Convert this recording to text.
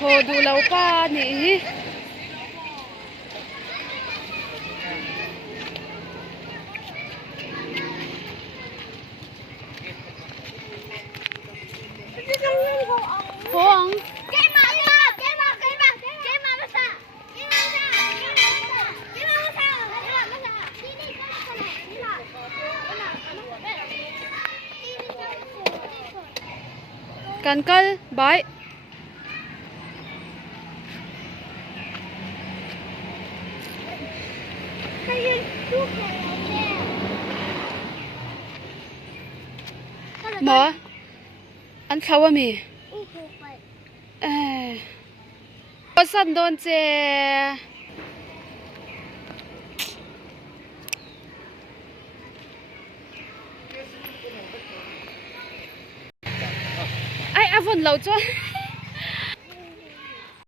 Ho du lau pa ni hi. Hoang. Kan kal bai. Mo an thawa mi san don che ai avon lo cho